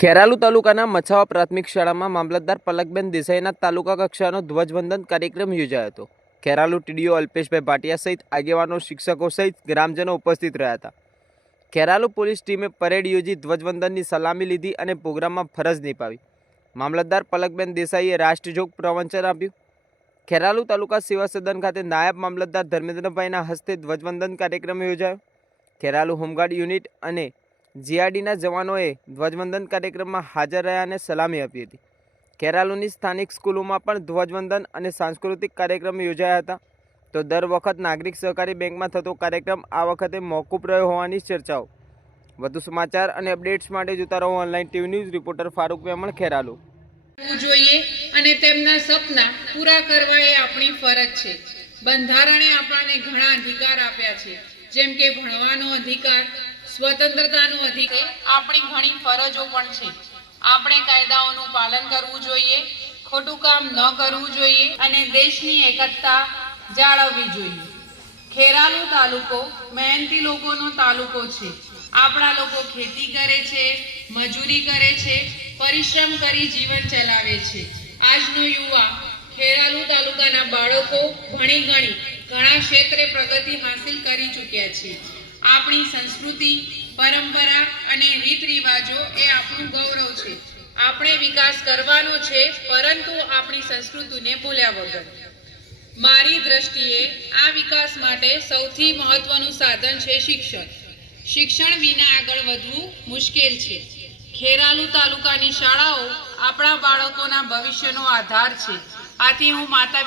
ખેરાલુ તાલુકાના મછાવા પ્રાથમિક શાળામાં મામલતદાર પલકબેન દેસાઈના તાલુકા કક્ષાનો ધ્વજવંદન કાર્યક્રમ યોજાયો હતો। ખેરાલુ ટીડીઓ અલ્પેશભાઈ ભાટિયા સહિત આગેવાનો, શિક્ષકો સહિત ગ્રામજનો ઉપસ્થિત રહ્યા હતા। ખેરાલુ પોલીસ ટીમે પરેડ યોજી ધ્વજવંદનની સલામી લીધી અને પ્રોગ્રામમાં ફરજ નિભાવી। મામલતદાર પલકબેન દેસાઈએ રાષ્ટ્રજોગ પ્રવચન આપ્યું। ખેરાલુ તાલુકા સેવા સદન ખાતે નાયબ મામલતદાર ધર્મેન્દ્રભાઈના હસ્તે ધ્વજવંદન કાર્યક્રમ યોજાયો। ખેરાલુ હોમગાર્ડ યુનિટ અને જીઆરડીના જવાનોએ ધ્વજવંદન કાર્યક્રમમાં હાજર રહ્યા અને સલામી આપી હતી। ખેરાલુની સ્થાનિક સ્કૂલોમાં પણ ધ્વજવંદન અને સાંસ્કૃતિક કાર્યક્રમ યોજાયા હતા। તો દર વખત નાગરિક સહકારી બેંકમાં થતો કાર્યક્રમ આ વખતે મોકૂફ રહ્યો હોવાની ચર્ચાઓ। વધુ સમાચાર અને અપડેટ્સ માટે જોતા રહો online TV news. Reporter Farooq Veman, Kheralu. જોઈએ અને તેમના સપના પૂરા કરવા એ આપણી ફરજ છે। બંધારણે આપણને ઘણા અધિકાર આપ્યા છે, જેમ કે ભણવાનો અધિકાર, સ્વતંત્રતાનો અધિકાર। આપણી ઘણી ફરજો પણ છે। આપણે કાયદાઓનું પાલન કરવું જોઈએ, ખોટું કામ ન કરવું જોઈએ અને દેશની એકતા જાળવવી જોઈએ। ખેરાલુ તાલુકો મહેનતી લોકોનો તાલુકો છે। આપણા લોકો ખેતી કરે છે, મજૂરી કરે છે, પરિશ્રમ કરી જીવન ચલાવે છે। આજનો યુવા ખેરાલુ તાલુકાના બાળકો ભણી ગણી ઘણા ક્ષેત્રે પ્રગતિ હાંસિલ કરી ચૂક્યા છે। આપણી સંસ્કૃતિ, પરંપરા અને રીત રિવાજો એ આપણું ગૌરવ છે। આપણે વિકાસ કરવાનો છે, પરંતુ આપણી સંસ્કૃતિને ભૂલ્યા વગર। મારી દ્રષ્ટિએ આ વિકાસ માટે સૌથી મહત્વનું સાધન છે શિક્ષણ। શિક્ષણ વિના આગળ વધવું મુશ્કેલ છે। ખેરાલુ તાલુકાની શાળાઓ આપણા બાળકોના ભવિષ્યનો આધાર છે। આથી હું માતા